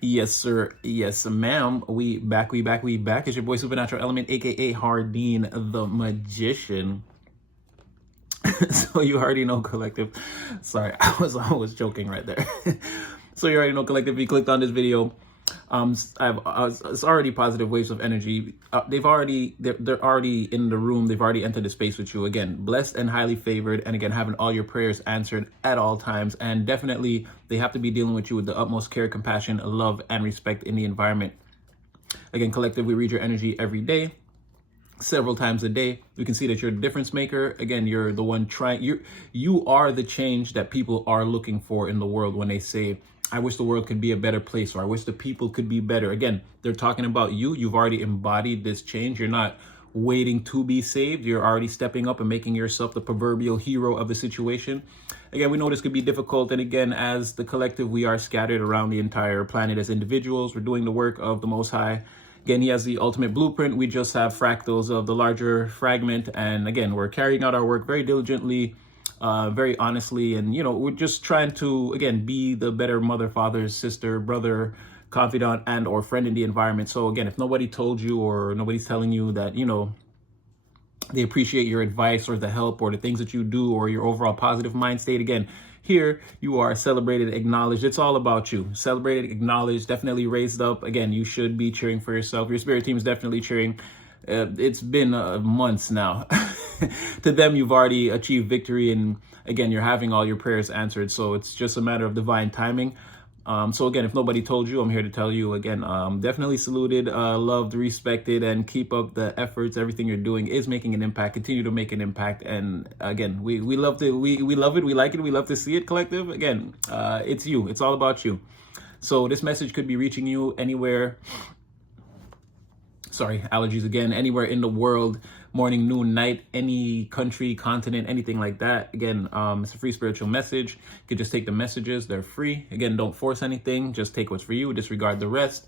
Yes, sir. Yes, ma'am. We back. It's your boy Supernatural Element, aka Hardeen the Magician. So you already know, collective. Sorry, I was joking right there. So you already know, collective. If you clicked on this video, it's already positive waves of energy. They're already in the room. They've already entered the space with you. Again, blessed and highly favored, and again having all your prayers answered at all times. And definitely, they have to be dealing with you with the utmost care, compassion, love, and respect in the environment. Again, collective, we read your energy every day, several times a day. You can see that you're the difference maker. Again, you're the one trying. You are the change that people are looking for in the world when they say, I wish the world could be a better place, or I wish the people could be better. Again, they're talking about you. You've already embodied this change. You're not waiting to be saved. You're already stepping up and making yourself the proverbial hero of the situation. Again, we know this could be difficult. And again, as the collective, we are scattered around the entire planet as individuals. We're doing the work of the Most High. Again, he has the ultimate blueprint. We just have fractals of the larger fragment. And again, we're carrying out our work very diligently, very honestly. And, we're just trying to, again, be the better mother, father, sister, brother, confidant, and or friend in the environment. So again, if nobody told you or nobody's telling you that, they appreciate your advice or the help or the things that you do or your overall positive mind state, again, here you are celebrated, acknowledged. It's all about you. Celebrated, acknowledged, definitely raised up. Again, you should be cheering for yourself. Your spirit team is definitely cheering. It's been months now. To them, you've already achieved victory. And again, you're having all your prayers answered. So it's just a matter of divine timing. So again, if nobody told you, I'm here to tell you again, definitely saluted, loved, respected, and keep up the efforts. Everything you're doing is making an impact. Continue to make an impact. And again, we love we love it. We like it. We love to see it, collective. Again, it's you. It's all about you. So this message could be reaching you anywhere. Sorry, allergies again, anywhere in the world, morning, noon, night, any country, continent, anything like that. Again, it's a free spiritual message. You can just take the messages. They're free. Again, don't force anything. Just take what's for you. Disregard the rest.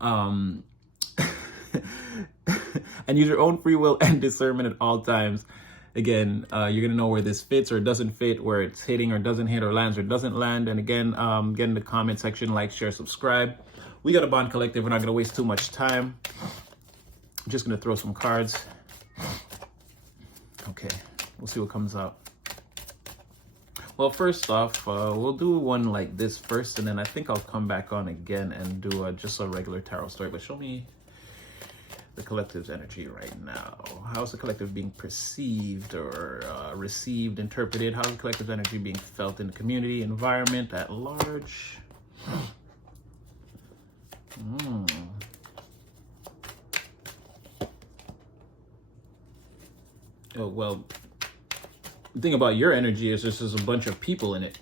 And use your own free will and discernment at all times. Again, you're going to know where this fits or doesn't fit, where it's hitting or doesn't hit, or lands or doesn't land. And again, get in the comment section, like, share, subscribe. We got a bond collective. We're not going to waste too much time. I'm just going to throw some cards. Okay, we'll see what comes out. Well, first off, we'll do one like this first, and then I think I'll come back on again and do just a regular tarot story. But show me the collective's energy right now. How's the collective being perceived or received, interpreted? How's the collective's energy being felt in the community, environment at large? Oh, well, the thing about your energy is there's a bunch of people in it.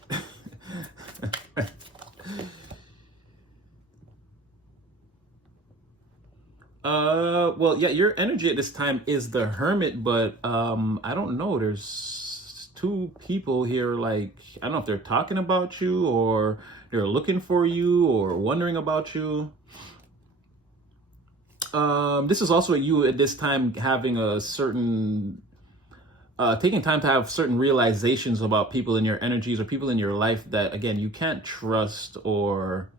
Well, yeah, your energy at this time is the Hermit, but I don't know. There's two people here, like, I don't know if they're talking about you or they're looking for you or wondering about you. This is also you at this time having a certain taking time to have certain realizations about people in your energies or people in your life that, again, you can't trust, or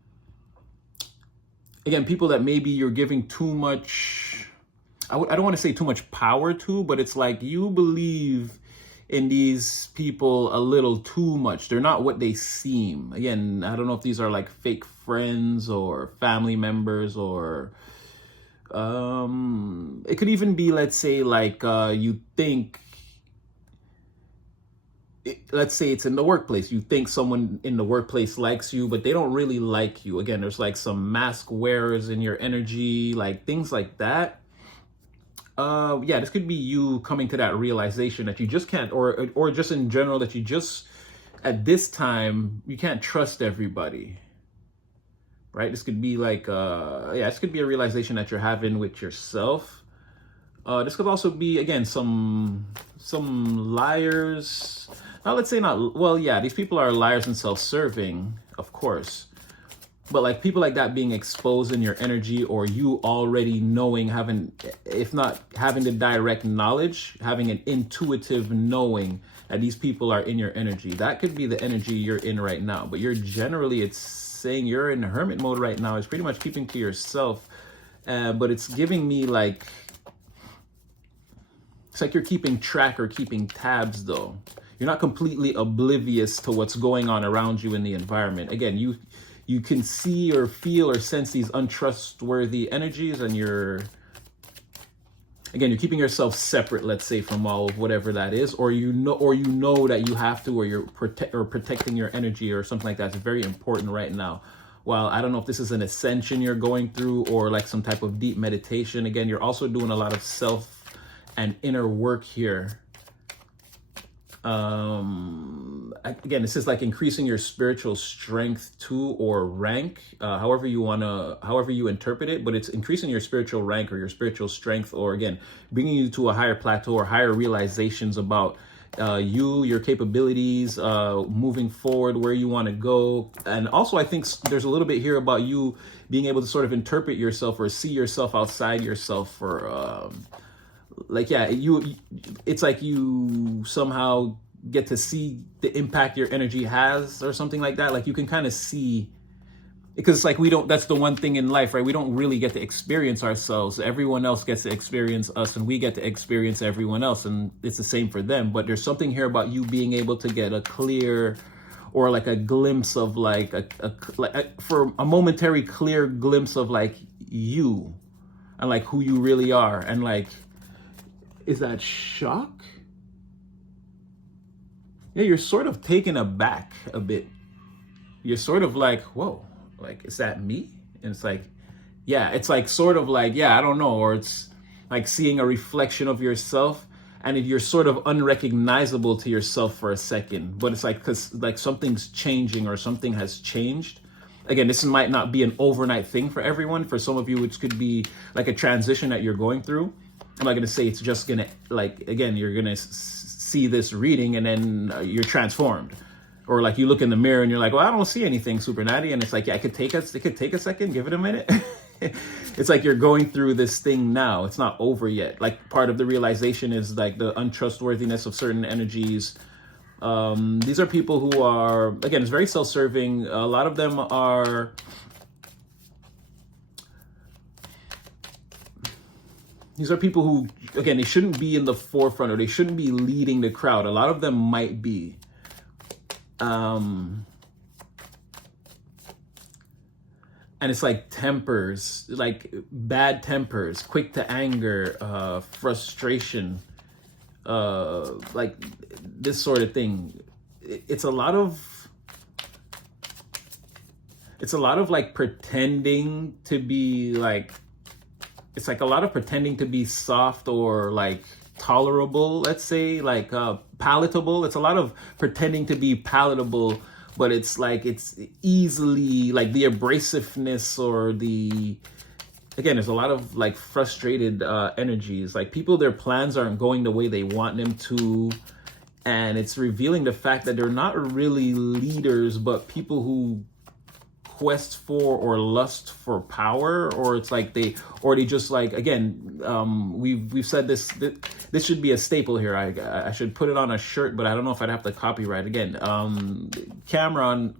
again, people that maybe you're giving too much, I don't want to say too much power to, but it's like you believe in these people a little too much. They're not what they seem. Again, I don't know if these are like fake friends or family members, or it could even be, let's say, like you think, let's say it's in the workplace. You think someone in the workplace likes you, but they don't really like you. Again, there's like some mask wearers in your energy, like things like that. Yeah, this could be you coming to that realization that you just can't, or just in general, that you just, at this time, you can't trust everybody. Right? This could be like, this could be a realization that you're having with yourself. This could also be, again, some liars. Now, let's say not, well, yeah, these people are liars and self-serving, of course. But like people like that being exposed in your energy, or you already knowing, having, if not having the direct knowledge, having an intuitive knowing that these people are in your energy. That could be the energy you're in right now. But you're generally, it's saying you're in hermit mode right now. It's pretty much keeping to yourself. But it's giving me like, it's like you're keeping track or keeping tabs though. You're not completely oblivious to what's going on around you in the environment. Again, you can see or feel or sense these untrustworthy energies, and you're keeping yourself separate, let's say, from all of whatever that is, or you know that you have to, or you're protecting your energy or something like that. It's very important right now. Well, I don't know if this is an ascension you're going through or like some type of deep meditation. Again, you're also doing a lot of self and inner work here. Again, this is like increasing your spiritual strength too, or rank, however you interpret it, but it's increasing your spiritual rank or your spiritual strength, or again, bringing you to a higher plateau or higher realizations about your capabilities, moving forward, where you want to go. And also, I think there's a little bit here about you being able to sort of interpret yourself or see yourself outside yourself, or it's like you somehow get to see the impact your energy has or something like that. Like you can kind of see, because it's like that's the one thing in life, right? We don't really get to experience ourselves. Everyone else gets to experience us, and we get to experience everyone else, and it's the same for them. But there's something here about you being able to get a clear, or like a glimpse of like for a momentary clear glimpse of like you and like who you really are. And like, is that shock? Yeah, you're sort of taken aback a bit. You're sort of like, whoa, like, is that me? And it's like, yeah, it's like sort of like, yeah, I don't know. Or it's like seeing a reflection of yourself, and if you're sort of unrecognizable to yourself for a second, but it's like, because like something's changing or something has changed. Again, this might not be an overnight thing for everyone. For some of you, it could be like a transition that you're going through. I'm not going to say it's just going to, like, again, you're going to see this reading and then you're transformed. Or like you look in the mirror and you're like, well, I don't see anything super natty. And it's like, yeah, it could take a second, give it a minute. It's like you're going through this thing now. It's not over yet. Like part of the realization is like the untrustworthiness of certain energies. These are people who are, again, it's very self-serving. A lot of them are, these are people who, again, they shouldn't be in the forefront or they shouldn't be leading the crowd. A lot of them might be. And it's like tempers, like bad tempers, quick to anger, frustration, like this sort of thing. It's a lot of like pretending to be like, it's like a lot of pretending to be soft or like tolerable, let's say, like palatable. It's a lot of pretending to be palatable, but it's like it's easily like the abrasiveness or the, again, there's a lot of like frustrated energies. Like people, their plans aren't going the way they want them to, and it's revealing the fact that they're not really leaders, but people who quest for or lust for power, or it's like they just like, again, we've said this should be a staple here. I should put it on a shirt, but I don't know if I'd have to copyright again. Cameron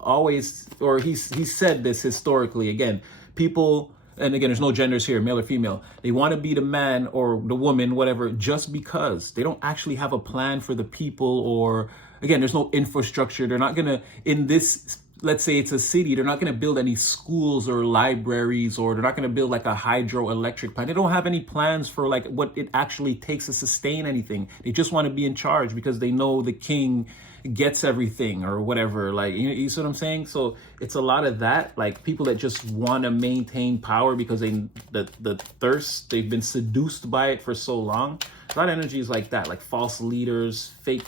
always, or he's said this historically, again, people, and again, there's no genders here, male or female, they want to be the man or the woman, whatever, just because they don't actually have a plan for the people, or again, there's no infrastructure. They're not gonna, in this, let's say it's a city, they're not going to build any schools or libraries, or they're not going to build like a hydroelectric plant. They don't have any plans for like what it actually takes to sustain anything. They just want to be in charge because they know the king gets everything or whatever. Like, you see what I'm saying? So it's a lot of that, like people that just want to maintain power because the thirst, they've been seduced by it for so long. A lot of energies like that, like false leaders, fake,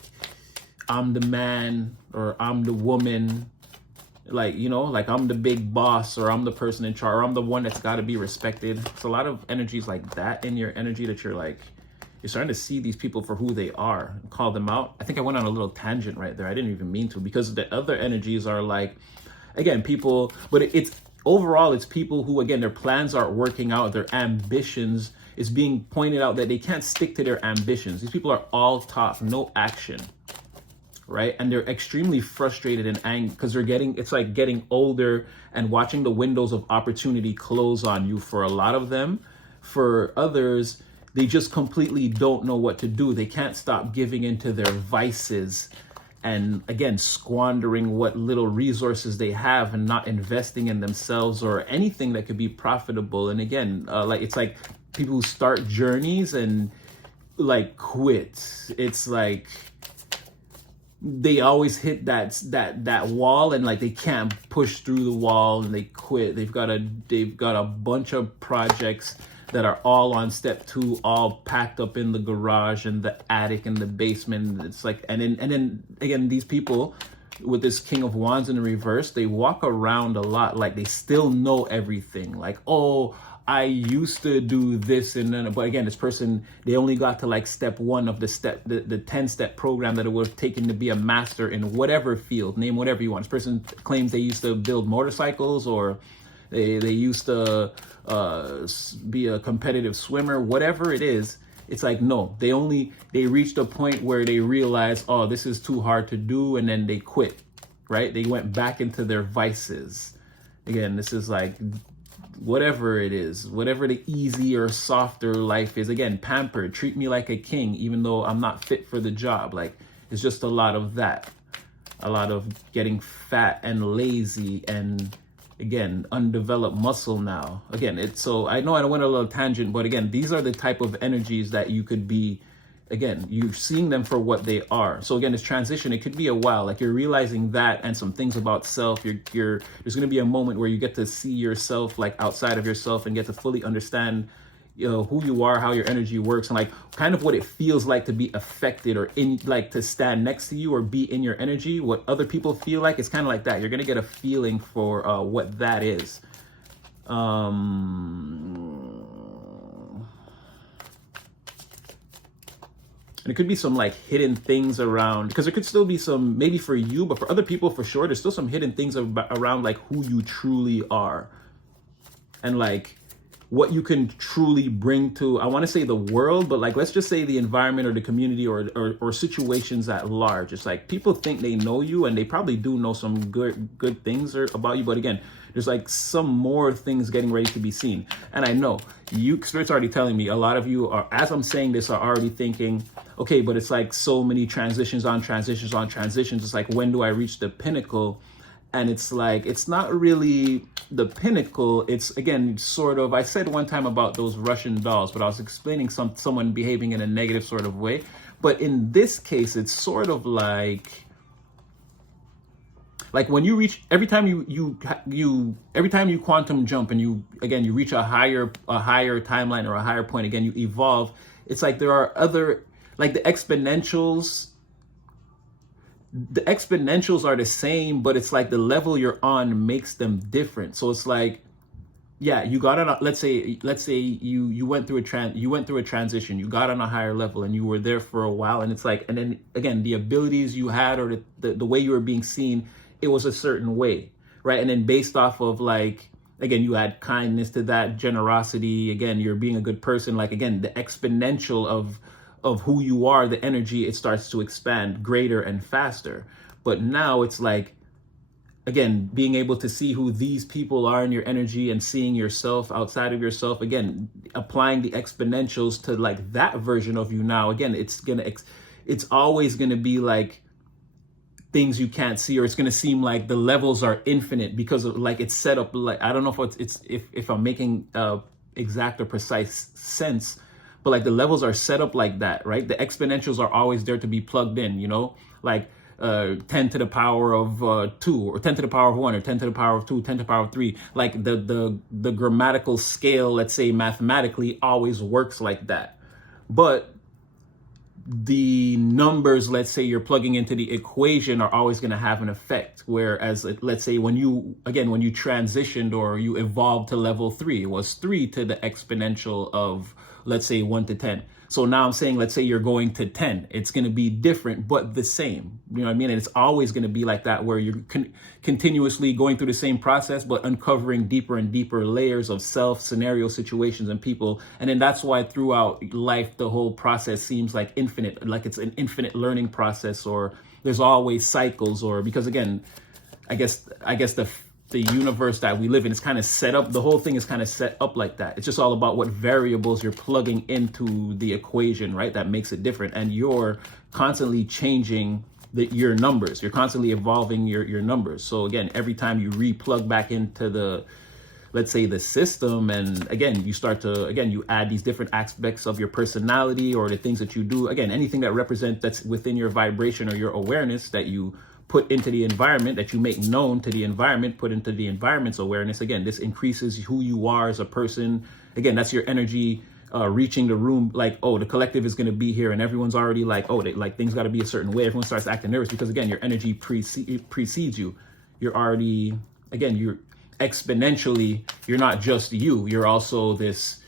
I'm the man or I'm the woman. Like, you know, like I'm the big boss, or I'm the person in charge, or I'm the one that's got to be respected. It's a lot of energies like that in your energy that you're like, you're starting to see these people for who they are and call them out. I think I went on a little tangent right there. I didn't even mean to, because the other energies are like, again, people, but it's overall, it's people who, again, their plans aren't working out. Their ambitions is being pointed out that they can't stick to their ambitions. These people are all talk, no action. right? And they're extremely frustrated and angry because it's like getting older and watching the windows of opportunity close on you for a lot of them. For others, they just completely don't know what to do. They can't stop giving into their vices and again squandering what little resources they have and not investing in themselves or anything that could be profitable. And again, like it's like people who start journeys and like quit. It's like they always hit that wall and like they can't push through the wall and they quit. They've got a bunch of projects that are all on step 2, all packed up in the garage and the attic and the basement. It's like, and then again, these people with this King of Wands in the reverse, they walk around a lot like they still know everything. Like, oh, I used to do this and then, but again, this person, they only got to like step 1 of the 10-step program that it would have taken to be a master in whatever field, name whatever you want. This person claims they used to build motorcycles, or they used to be a competitive swimmer, whatever it is. It's like, no, they reached a point where they realized, oh, this is too hard to do. And then they quit, right? They went back into their vices. Again, this is like, whatever it is, whatever the easier, softer life is, again, pampered, treat me like a king, even though I'm not fit for the job. Like, it's just a lot of that, a lot of getting fat and lazy and again, undeveloped muscle now. Again, it's so, I know I went a little tangent, but again, these are the type of energies that you could be, again, you're seeing them for what they are. So again, this transition, it could be a while, like you're realizing that and some things about self. There's going to be a moment where you get to see yourself like outside of yourself and get to fully understand, you know, who you are, how your energy works, and like kind of what it feels like to be affected or in, like to stand next to you or be in your energy, what other people feel like. It's kind of like that. You're going to get a feeling for what that is. And it could be some like hidden things around, because there could still be some, maybe for you, but for other people for sure, there's still some hidden things around like who you truly are and like what you can truly bring to, I want to say the world, but like, let's just say the environment or the community or situations at large. It's like people think they know you and they probably do know some good things about you. But again, there's like some more things getting ready to be seen. And I know you, Spirit's already telling me, a lot of you are, as I'm saying this, are already thinking, okay, but it's like so many transitions on transitions on transitions. It's like, when do I reach the pinnacle? And it's like, it's not really the pinnacle. It's, again, sort of, I said one time about those Russian dolls, but I was explaining someone behaving in a negative sort of way. But in this case, it's sort of like when you reach, every time you quantum jump and you reach a higher timeline or a higher point, again, you evolve. It's like there are other, like the exponentials are the same, but it's like the level you're on makes them different. So it's like, yeah, you got on, let's say you went through a transition, you got on a higher level and you were there for a while. And it's like, and then again, the abilities you had or the way you were being seen, it was a certain way, right? And then based off of like, again, you had kindness to that, generosity, again, you're being a good person. Like, again, the exponential of who you are, the energy, it starts to expand greater and faster. But now it's like, again, being able to see who these people are in your energy and seeing yourself outside of yourself, again, applying the exponentials to like that version of you now. Again, it's always going to be like things you can't see, or it's going to seem like the levels are infinite because of like it's set up like, I don't know if I'm making exact or precise sense, but like the levels are set up like that, right? The exponentials are always there to be plugged in, you know, like 10 to the power of 2 or 10 to the power of 1 or 10 to the power of 2, 10 to the power of 3. Like the grammatical scale, let's say mathematically, always works like that. But the numbers, let's say you're plugging into the equation, are always going to have an effect. Whereas let's say when you transitioned or you evolved to level 3, it was 3 to the exponential of let's say 1 to 10. So now I'm saying, let's say you're going to 10. It's going to be different, but the same. You know what I mean? And it's always going to be like that, where you're continuously going through the same process, but uncovering deeper and deeper layers of self, scenario, situations, and people. And then that's why throughout life, the whole process seems like infinite, like it's an infinite learning process, or there's always cycles, or because again, I guess the universe that we live in is kind of set up. The whole thing is kind of set up like that. It's just all about what variables you're plugging into the equation, right? That makes it different. And you're constantly changing your numbers. You're constantly evolving your numbers. So again, every time you replug back into the, let's say, the system, and again, you start to, again, you add these different aspects of your personality or the things that you do. Again, anything that represents that's within your vibration or your awareness that you put into the environment, that you make known to the environment, put into the environment's awareness. Again, this increases who you are as a person. Again, that's your energy reaching the room. Like, oh, the collective is going to be here, and everyone's already like, oh, like things got to be a certain way. Everyone starts acting nervous because again, your energy precedes you. You're already, again, you're exponentially. You're not just you. You're also this.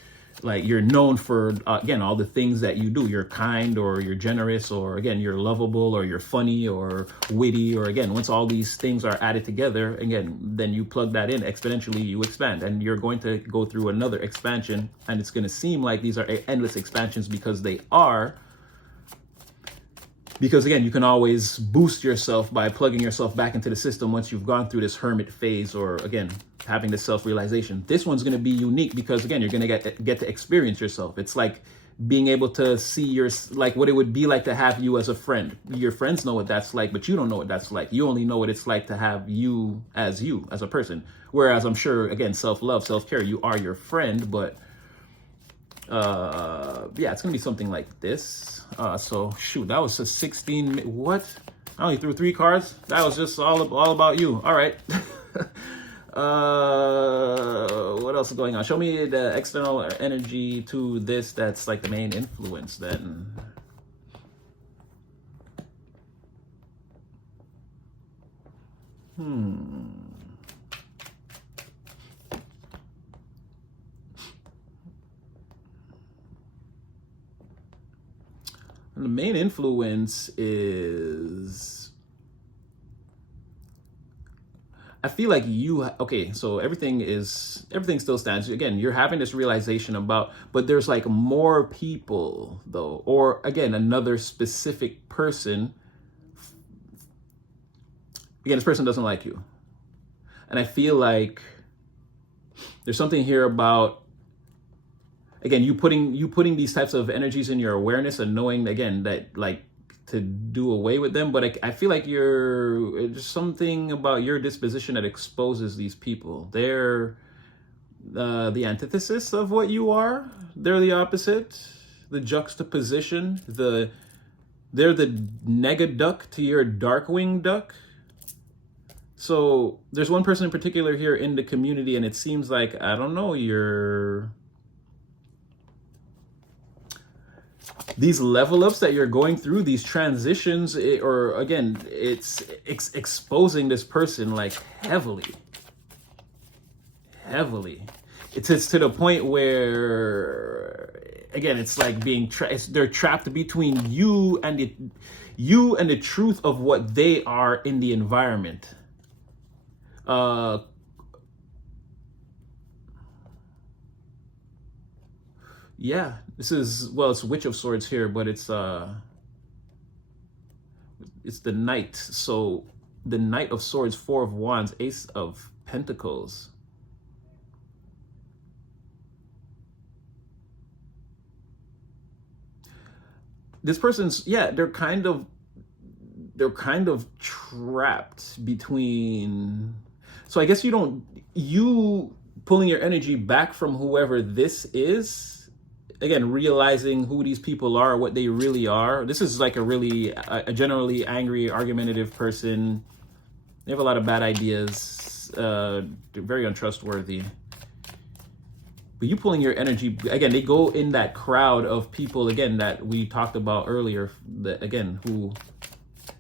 Like, you're known for, again, all the things that you do. You're kind, or you're generous, or again, you're lovable, or you're funny, or witty, or again, once all these things are added together, again, then you plug that in exponentially, you expand, and you're going to go through another expansion, and it's going to seem like these are endless expansions because they are. Because again, you can always boost yourself by plugging yourself back into the system once you've gone through this hermit phase, or again, having this self-realization. This one's going to be unique because again, you're going to get to experience yourself. It's like being able to see your, like what it would be like to have you as a friend. Your friends know what that's like, but you don't know what that's like. You only know what it's like to have you as a person. Whereas I'm sure, again, self-love, self-care, you are your friend, but yeah, it's gonna be something like this. So shoot, that was a 16. What? I only threw 3 cards. That was just all about you. All right. What else is going on? Show me the external energy to this. That's like the main influence then. And the main influence is, I feel like okay, so everything still stands. Again, you're having this realization about, but there's like more people though, or again, another specific person. Again, this person doesn't like you. And I feel like there's something here about, again, you putting these types of energies in your awareness and knowing, again, that like to do away with them. But I feel like there's something about your disposition that exposes these people. They're the antithesis of what you are. They're the opposite, the juxtaposition. They're the negaduck to your darkwing duck. So there's one person in particular here in the community, and it seems like, I don't know, these level ups that you're going through, these transitions, or again, it's exposing this person like heavily. It's to the point where, again, it's like being they're trapped between you and the truth of what they are in the environment. Yeah, this is, well, it's Witch of Swords here, but it's the Knight. So the Knight of Swords, 4 of Wands, Ace of Pentacles. This person's, yeah, they're kind of trapped between. So I guess you pulling your energy back from whoever this is, again, realizing who these people are, what they really are. This is like a generally angry, argumentative person. They have a lot of bad ideas. They're very untrustworthy. But you pulling your energy, again, they go in that crowd of people, again, that we talked about earlier, that, again, who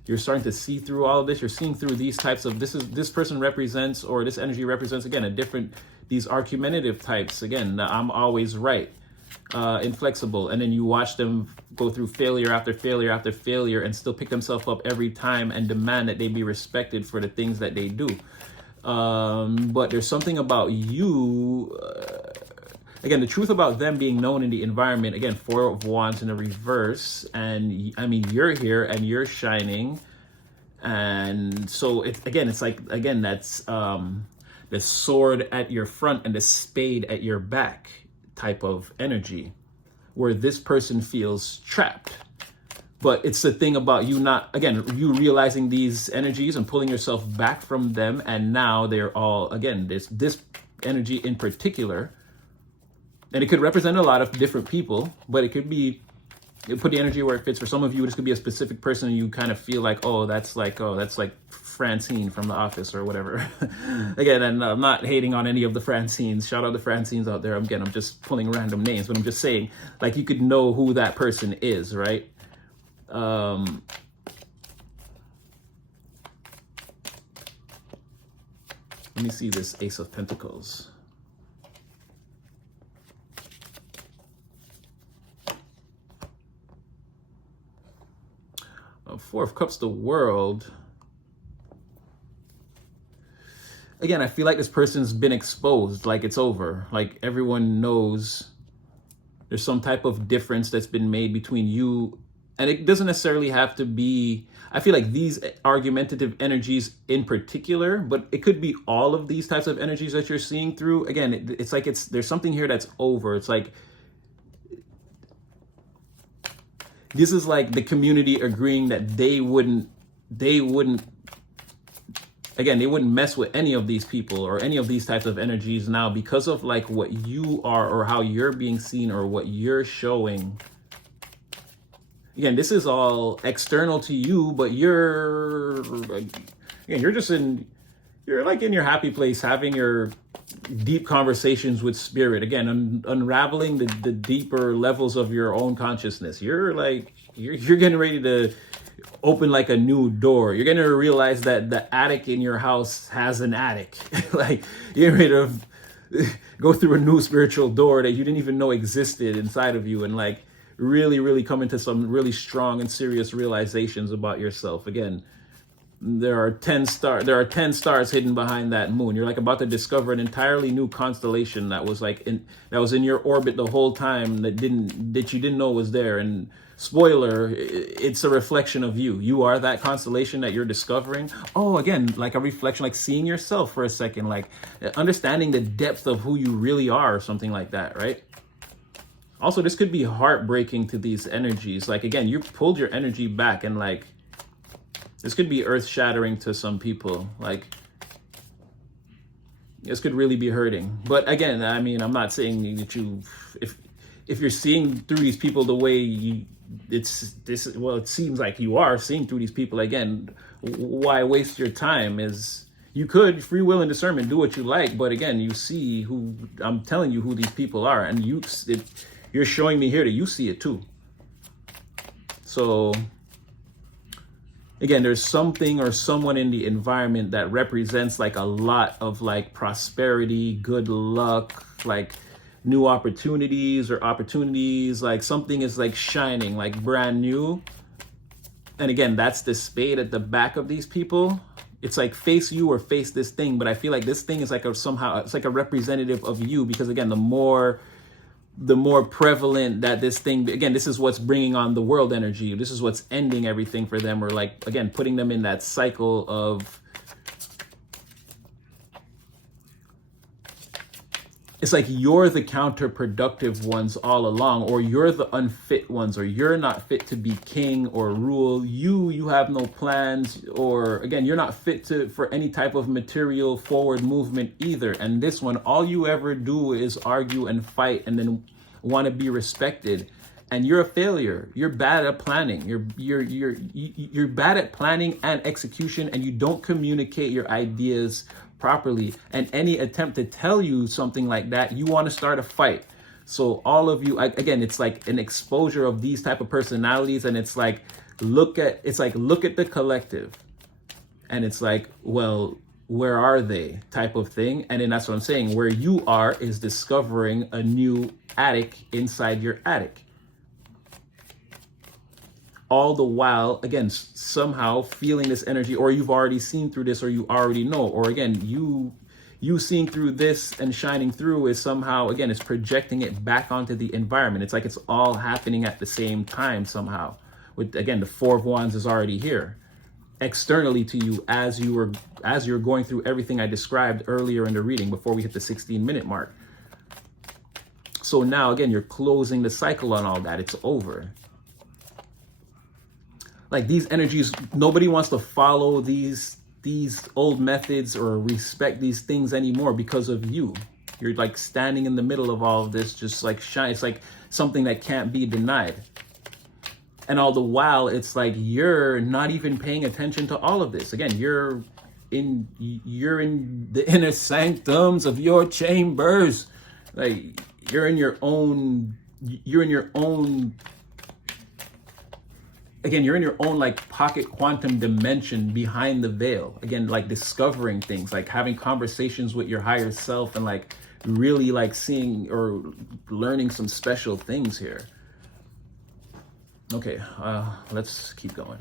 you're starting to see through all of this. You're seeing through these types of, this person represents, or this energy represents, again, these argumentative types. Again, I'm always right. inflexible, and then you watch them go through failure after failure after failure and still pick themselves up every time and demand that they be respected for the things that they do. But there's something about you, again, the truth about them being known in the environment, again, Four of Wands in the reverse, and I mean, you're here and you're shining. And so it's like, again, that's the sword at your front and the spade at your back type of energy, where this person feels trapped. But it's the thing about you not, again, you realizing these energies and pulling yourself back from them. And now they're all, again, this energy in particular, and it could represent a lot of different people, but it could be, you put the energy where it fits. For some of you, this could be a specific person and you kind of feel like, oh, that's like Francine from The Office or whatever. Again, and I'm not hating on any of the Francines. Shout out the Francines out there. Again, I'm just pulling random names, but I'm just saying, like, you could know who that person is, right? Let me see this Ace of Pentacles. Four of Cups, the World. Again, I feel like this person's been exposed, like it's over. Like everyone knows there's some type of difference that's been made between you. And it doesn't necessarily have to be, I feel like these argumentative energies in particular, but it could be all of these types of energies that you're seeing through. Again, it's like there's something here that's over. It's like, this is like the community agreeing that they wouldn't, again, they wouldn't mess with any of these people or any of these types of energies now because of like what you are or how you're being seen or what you're showing. Again, this is all external to you, but you're just you're like in your happy place, having your deep conversations with spirit. Again, unraveling the deeper levels of your own consciousness. You're getting ready to open like a new door. You're going to realize that the attic in your house has an attic. Like you're ready to go through a new spiritual door that you didn't even know existed inside of you, and like really come into some really strong and serious realizations about yourself. Again, there are 10 stars hidden behind that moon. You're like about to discover an entirely new constellation that was in your orbit the whole time that you didn't know was there. And spoiler, it's a reflection of you. You are that constellation that you're discovering. Oh, again, like a reflection, like seeing yourself for a second, like understanding the depth of who you really are, or something like that, right? Also, this could be heartbreaking to these energies. Like, again, you pulled your energy back, and like, this could be earth-shattering to some people. Like, this could really be hurting. But again, I mean, I'm not saying that if you're seeing through these people the way it seems like you are seeing through these people, again, why waste your time? You could, free will and discernment, do what you like, but again, you see who, I'm telling you who these people are, and you're showing me here that you see it too. So again, there's something or someone in the environment that represents like a lot of like prosperity, good luck, like new opportunities, like something is like shining, like brand new. And again, that's the spade at the back of these people. It's like face you or face this thing, but I feel like this thing is like it's like a representative of you, because again, the more prevalent that this thing, again, this is what's bringing on the world energy. This is what's ending everything for them, or like, again, putting them in that cycle of, it's like you're the counterproductive ones all along, or you're the unfit ones, or you're not fit to be king or rule. You have no plans, or again, you're not fit for any type of material forward movement either. And this one, all you ever do is argue and fight and then want to be respected. And you're a failure. You're bad at planning. You're bad at planning and execution, and you don't communicate your ideas properly. And any attempt to tell you something like that, you want to start a fight. So all of you, again, it's like an exposure of these type of personalities, and it's like look at the collective, and it's like, well, where are they type of thing. And then that's what I'm saying. Where you are is discovering a new attic inside your attic. All the while, again, somehow feeling this energy, or you've already seen through this, or you already know, or again, you seeing through this and shining through is somehow, again, it's projecting it back onto the environment. It's like it's all happening at the same time somehow. With, again, the Four of Wands is already here externally to you as you're going through everything I described earlier in the reading before we hit the 16-minute mark. So now, again, you're closing the cycle on all that. It's over. Like these energies, nobody wants to follow these old methods or respect these things anymore because of you. You're like standing in the middle of all of this, just like shine. It's like something that can't be denied. And all the while, it's like you're not even paying attention to all of this. Again, you're in the inner sanctums of your chambers. Like you're in your own again, you're in your own like pocket quantum dimension behind the veil. Again, like discovering things, like having conversations with your higher self and like really like seeing or learning some special things here. Okay, let's keep going.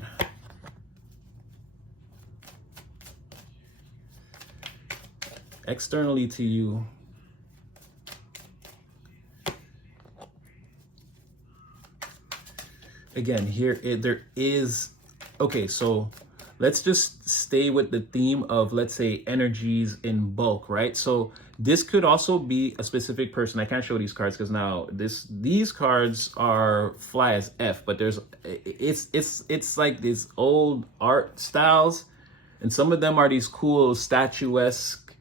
Externally to you, again, here there is, okay, so let's just stay with the theme of, let's say, energies in bulk, right? So this could also be a specific person. I can't show these cards because now these cards are fly as F, but it's like these old art styles, and some of them are these cool statuesque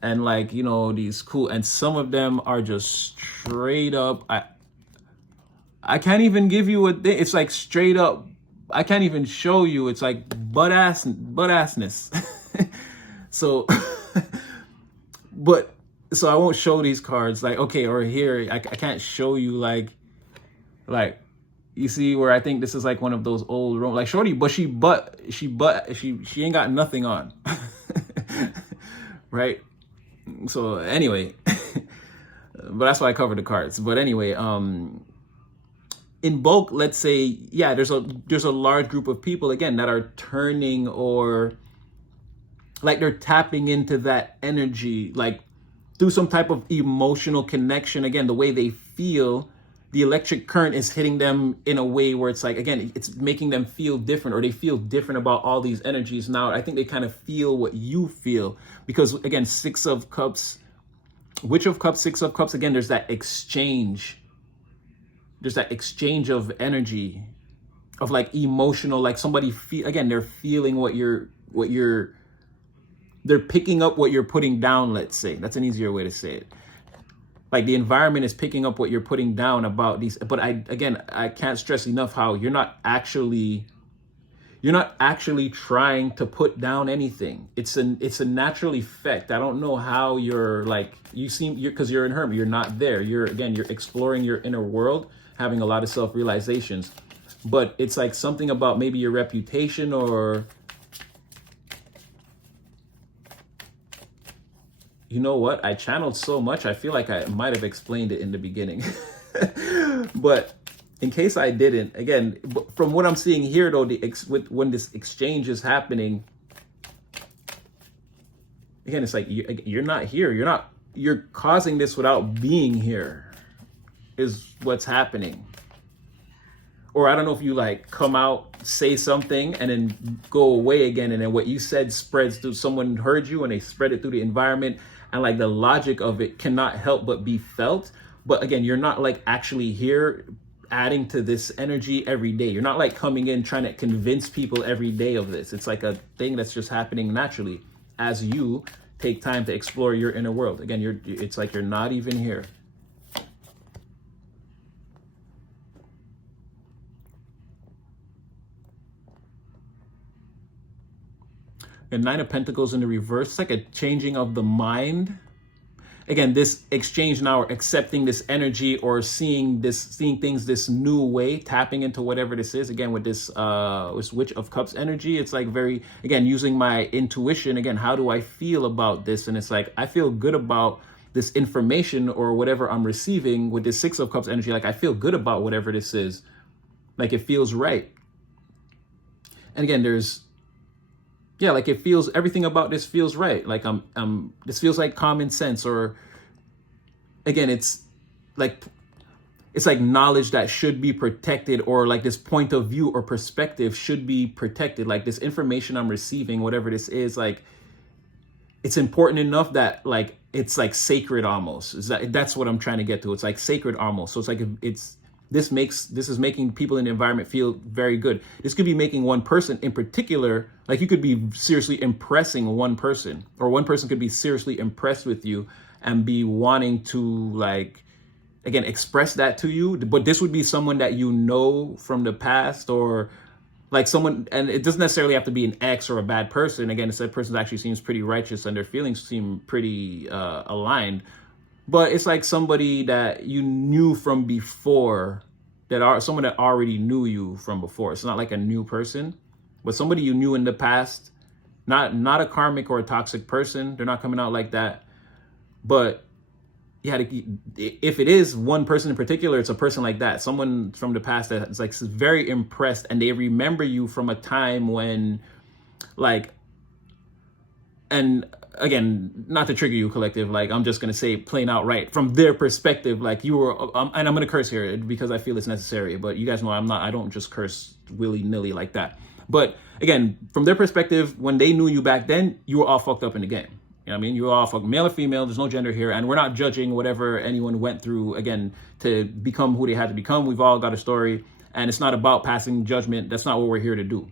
and like, you know, these cool, and some of them are just straight up, I can't even give you a thing. It's like straight up, I can't even show you. It's like butt assness. So, so I won't show these cards. Like, okay, or here, I can't show you like, you see where I think this is like one of those old, like shorty, but she ain't got nothing on. Right? So anyway, but that's why I covered the cards. But anyway, in bulk, let's say, yeah, there's a large group of people, again, that are turning, or like they're tapping into that energy, like through some type of emotional connection. Again, the way they feel, the electric current is hitting them in a way where it's like, again, it's making them feel different, or they feel different about all these energies. Now, I think they kind of feel what you feel, because again, Six of Cups, Witch of Cups, Six of Cups, again, there's that exchange. There's that exchange of energy, of like emotional, like somebody feel, again, they're feeling they're picking up what you're putting down, let's say. That's an easier way to say it. Like the environment is picking up what you're putting down about these, but I can't stress enough how you're not actually trying to put down anything. It's a natural effect. I don't know how you're like, because you're in Hermit, you're not there. You're exploring your inner world, having a lot of self-realizations. But it's like something about maybe your reputation, or you know what? I channeled so much, I feel like I might have explained it in the beginning. But in case I didn't, again, from what I'm seeing here, though, when this exchange is happening, again, it's like you're not here. You're causing this without being here, is what's happening. Or I don't know if you like come out, say something, and then go away again, and then what you said spreads through, someone heard you and they spread it through the environment, and like the logic of it cannot help but be felt. But again, you're not like actually here adding to this energy every day. You're not like coming in trying to convince people every day of this. It's like a thing that's just happening naturally as you take time to explore your inner world. Again, it's like you're not even here. And Nine of Pentacles in the reverse, it's like a changing of the mind. again, this exchange now, or accepting this energy, or seeing things this new way, tapping into whatever this is. Again, with this Witch of Cups energy, it's like very, again, using my intuition. Again, how do I feel about this? And it's like, I feel good about this information or whatever I'm receiving with this Six of Cups energy. Like, I feel good about whatever this is. Like, it feels right. And again, there's, yeah, like it feels, everything about this feels right. Like this feels like common sense, or again, it's like knowledge that should be protected, or like this point of view or perspective should be protected. Like this information I'm receiving, whatever this is, like it's important enough that like it's like sacred almost. That's what I'm trying to get to. It's like sacred almost. So it's like this is making people in the environment feel very good. This could be making one person in particular, like you could be seriously impressing one person, or one person could be seriously impressed with you and be wanting to, like, again, express that to you. But this would be someone that you know from the past, or like someone, and it doesn't necessarily have to be an ex or a bad person. Again, this person actually seems pretty righteous and their feelings seem pretty aligned. But it's like somebody that you knew from before, someone that already knew you from before. It's not like a new person, but somebody you knew in the past. Not a karmic or a toxic person. They're not coming out like that. But yeah, if it is one person in particular, it's a person like that. Someone from the past that's like very impressed, and they remember you from a time when, like, and again, not to trigger you, collective, like I'm just going to say plain out right from their perspective, like you were, and I'm going to curse here because I feel it's necessary, but you guys know I don't just curse willy-nilly like that. But again, from their perspective, when they knew you back then, you were all fucked up in the game. You know what I mean? You were all fucked, male or female, there's no gender here, and we're not judging whatever anyone went through, again, to become who they had to become. We've all got a story, and it's not about passing judgment. That's not what we're here to do.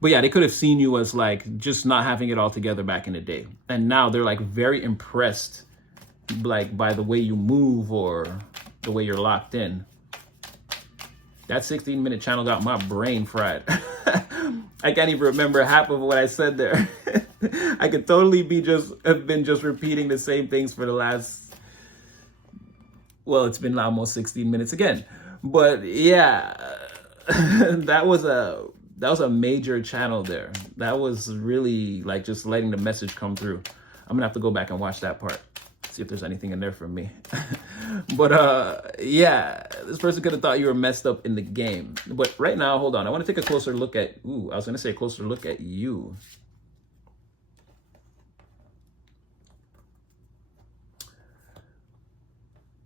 But yeah, they could have seen you as like just not having it all together back in the day. And now they're like very impressed, like by the way you move or the way you're locked in. That 16-minute channel got my brain fried. I can't even remember half of what I said there. I could totally have been just repeating the same things for the last, well, it's been almost 16 minutes again. But yeah, that was a major channel there. That was really like just letting the message come through. I'm gonna have to go back and watch that part, see if there's anything in there for me. But yeah, this person could have thought you were messed up in the game. But right now, hold on, I want to take a closer look at, I was gonna say a closer look at you.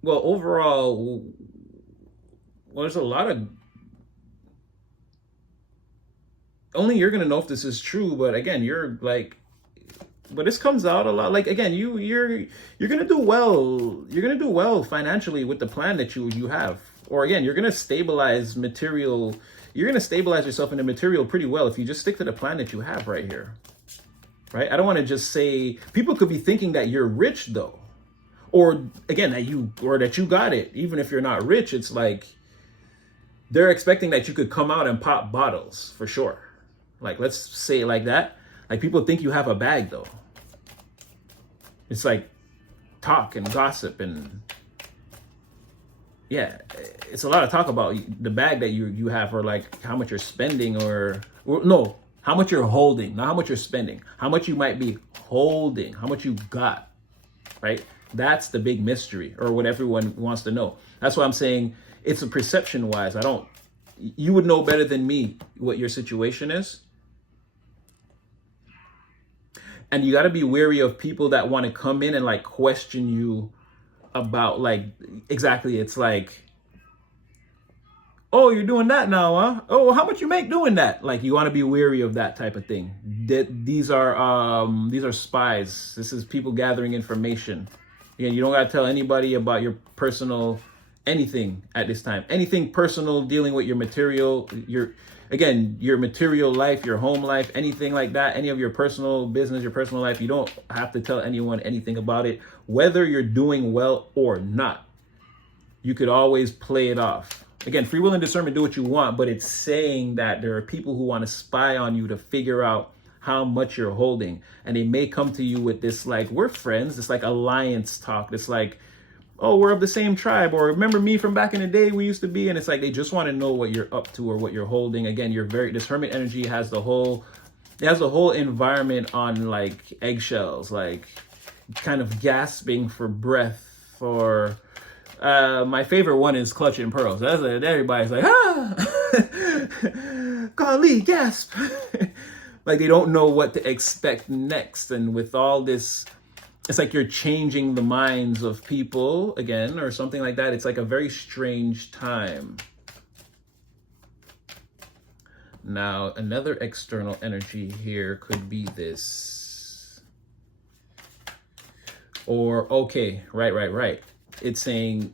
Well, overall, well, there's a lot of, only you're gonna know if this is true, but again, you're like, but this comes out a lot. Like again, you're gonna do well. You're gonna do well financially with the plan that you have. Or again, you're gonna stabilize material. You're gonna stabilize yourself in the material pretty well if you just stick to the plan that you have right here. Right? I don't want to just say, people could be thinking that you're rich though, or again that you got it. Even if you're not rich, it's like they're expecting that you could come out and pop bottles for sure. Like, let's say it like that. Like, people think you have a bag, though. It's like talk and gossip and, yeah, it's a lot of talk about the bag that you have, or like how much you're spending, or no, how much you're holding, not how much you're spending, how much you might be holding, how much you got, right? That's the big mystery, or what everyone wants to know. That's why I'm saying it's a perception-wise. You would know better than me what your situation is. And you got to be wary of people that want to come in and like question you about like, exactly. It's like, oh, you're doing that now, huh? Oh, how much you make doing that? Like, you want to be wary of that type of thing. These are spies. This is people gathering information. Again, you don't got to tell anybody about your personal anything at this time. Anything personal dealing with your material, your material life, your home life, anything like that, any of your personal business, your personal life, you don't have to tell anyone anything about it, whether you're doing well or not. You could always play it off. Again, free will and discernment, do what you want, but it's saying that there are people who want to spy on you to figure out how much you're holding. And they may come to you with this, like, we're friends, this like alliance talk, this like, oh, we're of the same tribe, or remember me from back in the day, we used to be. And it's like they just want to know what you're up to or what you're holding. Again, this hermit energy has the whole environment on like eggshells, like kind of gasping for breath. Or my favorite one is clutching pearls. That's it. Everybody's like, golly, gasp. Like they don't know what to expect next. And with all this, it's like you're changing the minds of people again, or something like that. It's like a very strange time. Now, another external energy here could be this. Or, okay, right. It's saying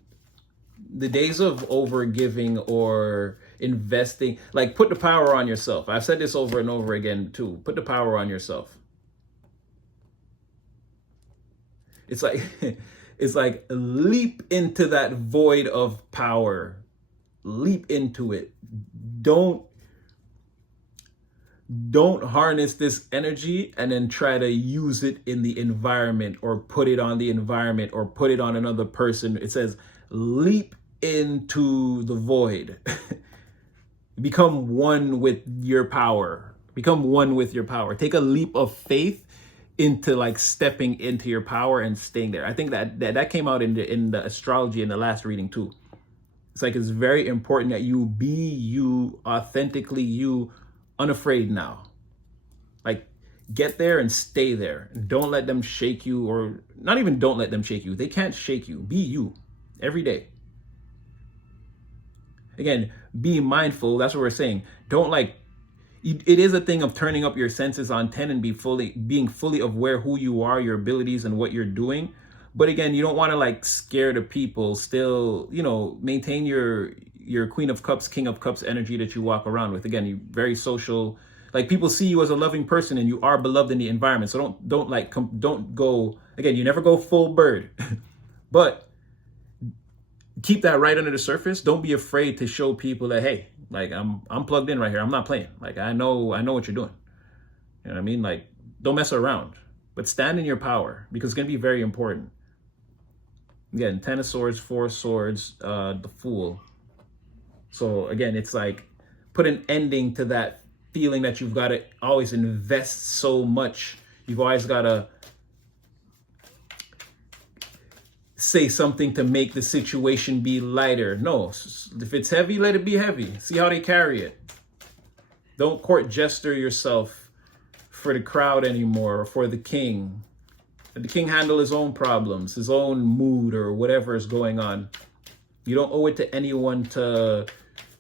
the days of overgiving or investing, like put the power on yourself. I've said this over and over again too. Put the power on yourself. It's like it's like leap into that void of power. Leap into it. Don't harness this energy and then try to use it in the environment or put it on the environment or put it on another person. It says leap into the void. Become one with your power. Become one with your power. Take a leap of faith into like stepping into your power and staying there. I think that came out in the astrology in the last reading too. It's like it's very important that you be you, authentically you, unafraid now. Like get there and stay there. Don't let them shake you, or not even don't let them shake you. They can't shake you. Be you every day. Again, be mindful. That's what we're saying. Don't like, it is a thing of turning up your senses on 10 and being fully aware who you are, your abilities and what you're doing. But again, you don't want to like scare the people. Still, maintain your Queen of Cups, King of Cups energy that you walk around with. Again, you're very social. Like people see you as a loving person and you are beloved in the environment. So don't go, again, you never go full bird, but keep that right under the surface. Don't be afraid to show people that, hey, like I'm plugged in right here. I'm not playing. Like I know what you're doing. You know what I mean? Like don't mess around, but stand in your power because it's going to be very important. Again, 10 of Swords, 4 of Swords, the Fool. So again, it's like put an ending to that feeling that you've got to always invest so much. You've always got to say something to make the situation be lighter. No, if it's heavy, let it be heavy. See how they carry it. Don't court gesture yourself for the crowd anymore or for the king. Let the king handle his own problems, his own mood or whatever is going on. You don't owe it to anyone to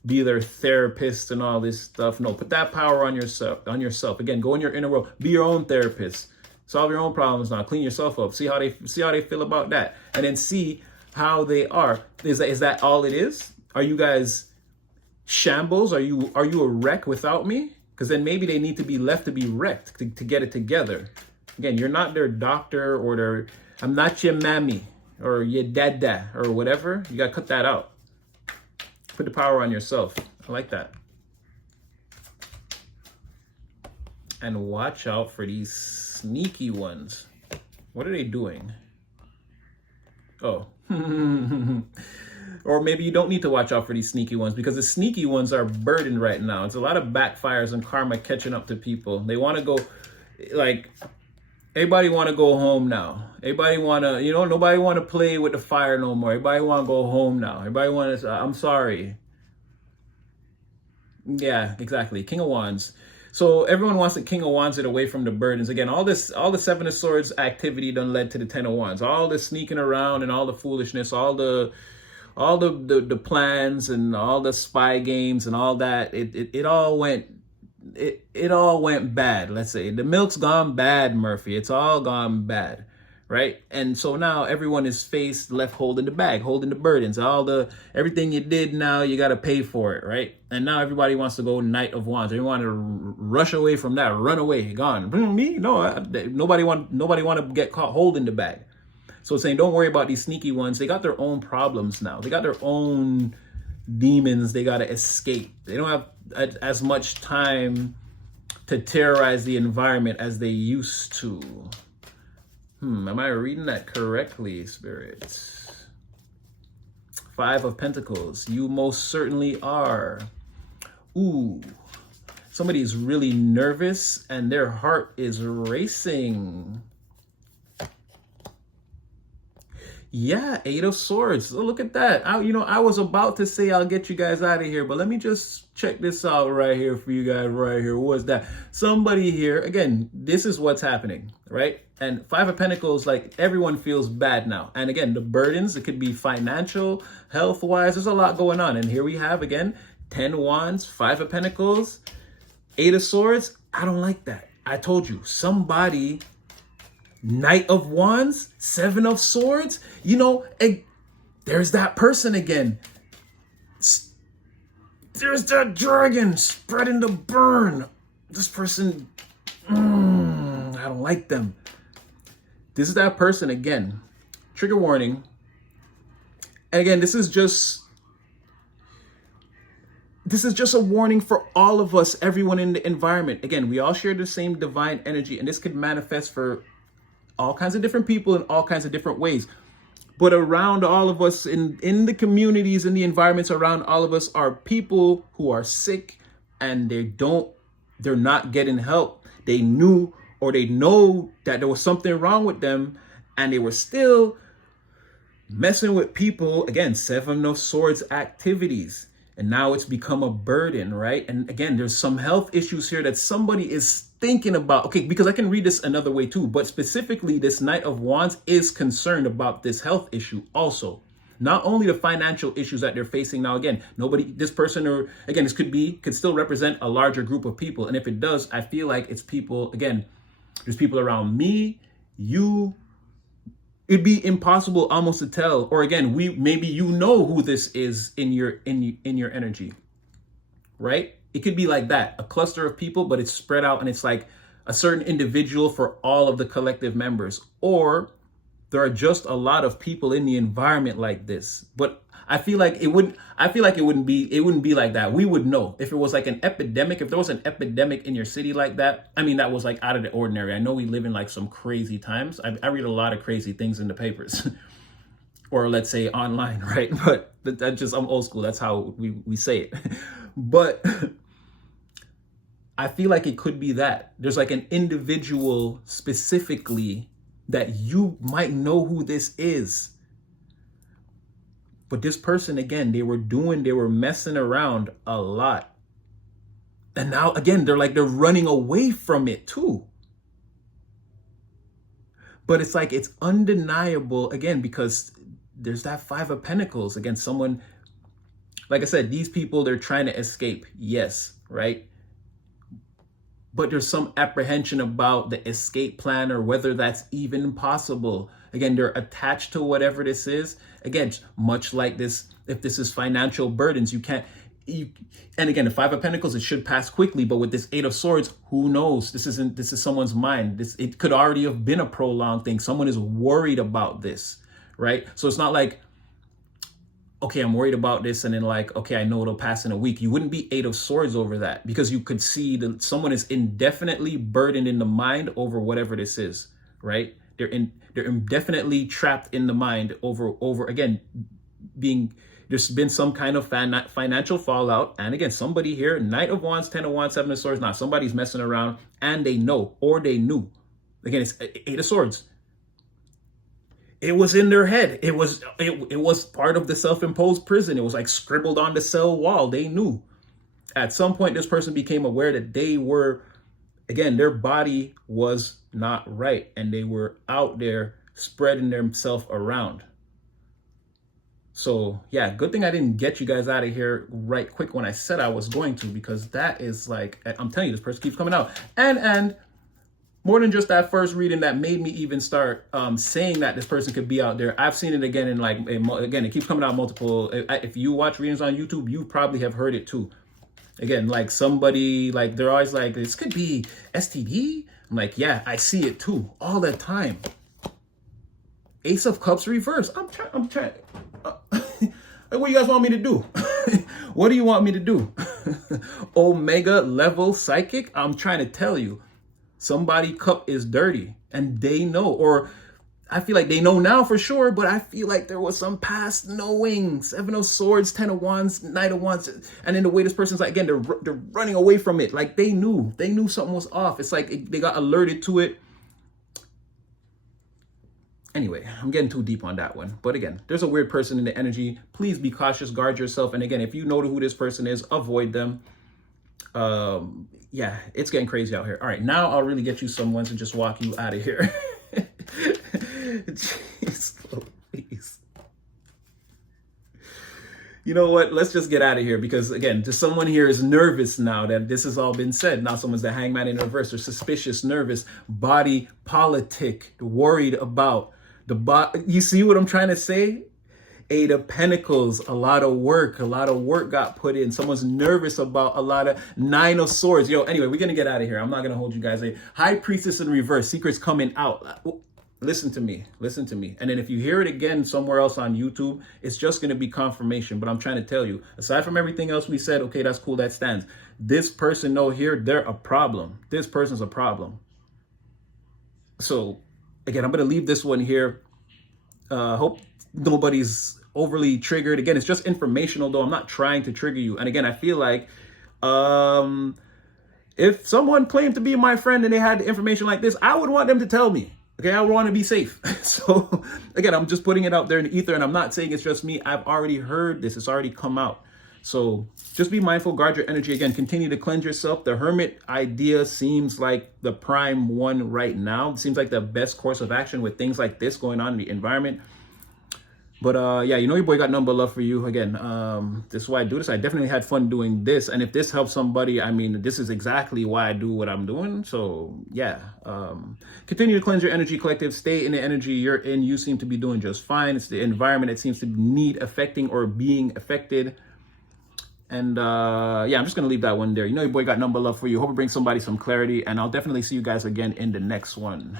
be their therapist and all this stuff. No, put that power on yourself. Again, go in your inner world. Be your own therapist. Solve your own problems now. Clean yourself up. See how they feel about that, and then see how they are. Is that all it is? Are you guys shambles? Are you a wreck without me? Because then maybe they need to be left to be wrecked to get it together. Again, you're not their doctor or I'm not your mammy or your dada or whatever. You gotta cut that out. Put the power on yourself. I like that. And watch out for these sneaky ones. What are they doing? Oh. Or maybe you don't need to watch out for these sneaky ones because the sneaky ones are burdened right now. It's a lot of backfires and karma catching up to people. They want to go, like, everybody want to go home now. Everybody want to, nobody want to play with the fire no more. Everybody want to go home now. Everybody want to, I'm sorry. Yeah, exactly. King of Wands. So everyone wants the King of Wands it away from the burdens. Again, all the 7 of Swords activity done led to the 10 of Wands. All the sneaking around and all the foolishness, all the plans and all the spy games and all that. It all went bad. Let's say the milk's gone bad, Murphy. It's all gone bad, right? And so now everyone is left holding the bag, holding the burdens, everything you did. Now you got to pay for it, right? And now everybody wants to go Knight of Wands. They want to rush away from that, run away, gone. Me? No, nobody want to get caught holding the bag. So it's saying, don't worry about these sneaky ones. They got their own problems now. They got their own demons they got to escape. They don't have as much time to terrorize the environment as they used to. Am I reading that correctly, Spirit? Five of Pentacles. You most certainly are. Ooh. Somebody is really nervous and their heart is racing. Yeah, Eight of Swords. Oh, look at that. I was about to say I'll get you guys out of here, but let me just check this out right here for you guys right here. What was that? Somebody here, again, this is what's happening, right? And Five of Pentacles, like everyone feels bad now. And again, the burdens, it could be financial, health-wise, there's a lot going on. And here we have, again, 10 Wands, Five of Pentacles, Eight of Swords. I don't like that. I told you, somebody... Knight of Wands, Seven of Swords, there's that person again. There's that dragon spreading the burn. This person, I don't like them. This is that person again. Trigger warning. And again, this is just a warning for all of us, everyone in the environment. Again, we all share the same divine energy, and this could manifest for all kinds of different people in all kinds of different ways. But around all of us, in the communities, in the environments around all of us, are people who are sick and they're not getting help. They knew or they know that there was something wrong with them, and they were still messing with people. Again, Seven of Swords activities. And now it's become a burden, right? And again, there's some health issues here that somebody is thinking about. Okay, because I can read this another way too, but specifically this Knight of Wands is concerned about this health issue also. Not only the financial issues that they're facing now. Again, this person, or again, this could still represent a larger group of people. And if it does, I feel like it's people, again, there's people around me, you. It'd be impossible almost to tell, or again, maybe who this is in your energy, right? It could be like that, a cluster of people, but it's spread out and it's like a certain individual for all of the collective members, or there are just a lot of people in the environment like this. But I feel like it wouldn't be like that. We would know if it was like an epidemic. If there was an epidemic in your city like that, that was like out of the ordinary. I know we live in like some crazy times. I read a lot of crazy things in the papers or let's say online, right? But I'm old school. That's how we say it. But I feel like it could be that there's like an individual specifically that you might know who this is. But this person, again, they were messing around a lot. And now, again, they're running away from it too. But it's like, it's undeniable, again, because there's that Five of Pentacles. Again, someone, like I said, these people, they're trying to escape. Yes, right? But there's some apprehension about the escape plan or whether that's even possible. Again, they're attached to whatever this is. Again, much like this, if this is financial burdens, and again, the Five of Pentacles, it should pass quickly, but with this Eight of Swords, who knows? This is someone's mind. It could already have been a prolonged thing. Someone is worried about this, right? So it's not like, okay, I'm worried about this, and then like, okay, I know it'll pass in a week. You wouldn't be Eight of Swords over that, because you could see that someone is indefinitely burdened in the mind over whatever this is, right? They're indefinitely trapped in the mind over again, there's been some kind of financial fallout. And again, somebody here, Knight of Wands, 10 of Wands, 7 of Swords, now somebody's messing around and they know, or they knew. Again, it's Eight of Swords. It was in their head. It was part of the self-imposed prison. It was like scribbled on the cell wall. They knew. At some point, this person became aware that they were, again, their body was not right, and they were out there spreading themselves around. So yeah, good thing I didn't get you guys out of here right quick when I said I was going to, because that is like, I'm telling you, this person keeps coming out. And more than just that first reading that made me even start saying that this person could be out there. I've seen it again again, it keeps coming out multiple. If you watch readings on YouTube, you probably have heard it too. Again, like somebody, like they're always like, this could be STD. I'm like, yeah, I see it too, all the time. Ace of Cups reverse. I'm trying. Like, what do you guys want me to do? What do you want me to do? Omega level psychic? I'm trying to tell you, somebody cup is dirty and they know, or I feel like they know now for sure, but I feel like there was some past knowing. Seven of Swords, Ten of Wands, Knight of Wands. And then the way this person's like, again, they're running away from it. Like they knew something was off. It's like they got alerted to it. Anyway, I'm getting too deep on that one. But again, there's a weird person in the energy. Please be cautious, guard yourself. And again, if you know who this person is, avoid them. Yeah, it's getting crazy out here. All right, now I'll really get you someone to just walk you out of here. Jeez, please. You know what? Let's just get out of here because, again, just someone here is nervous now that this has all been said. Now someone's the hangman in reverse. They're suspicious, nervous, body politic, worried about the You see what I'm trying to say? Eight of Pentacles, a lot of work got put in. Someone's nervous about a lot of Nine of Swords. Yo, anyway, we're going to get out of here. I'm not going to hold you guys. High Priestess in reverse, secrets coming out. Listen to me. And then if you hear it again somewhere else on YouTube, it's just going to be confirmation. But I'm trying to tell you, aside from everything else we said, okay, that's cool, that stands. This person know here, they're a problem. This person's a problem. So again, I'm going to leave this one here. Hope nobody's overly triggered. Again, it's just informational though. I'm not trying to trigger you. And again, I feel like if someone claimed to be my friend and they had information like this, I would want them to tell me. Okay, I want to be safe. So again, I'm just putting it out there in the ether, and I'm not saying it's just me. I've already heard this. It's already come out. So just be mindful, guard your energy. Again, continue to cleanse yourself. The hermit idea seems like the prime one right now. It seems like the best course of action with things like this going on in the environment. But yeah, you know your boy got nothing but love for you. Again, this is why I do this. I definitely had fun doing this. And if this helps somebody, I mean, this is exactly why I do what I'm doing. So yeah, continue to cleanse your energy, collective. Stay in the energy you're in. You seem to be doing just fine. It's the environment that seems to need affecting or being affected. And yeah, I'm just going to leave that one there. You know your boy got nothing but love for you. Hope it brings somebody some clarity. And I'll definitely see you guys again in the next one.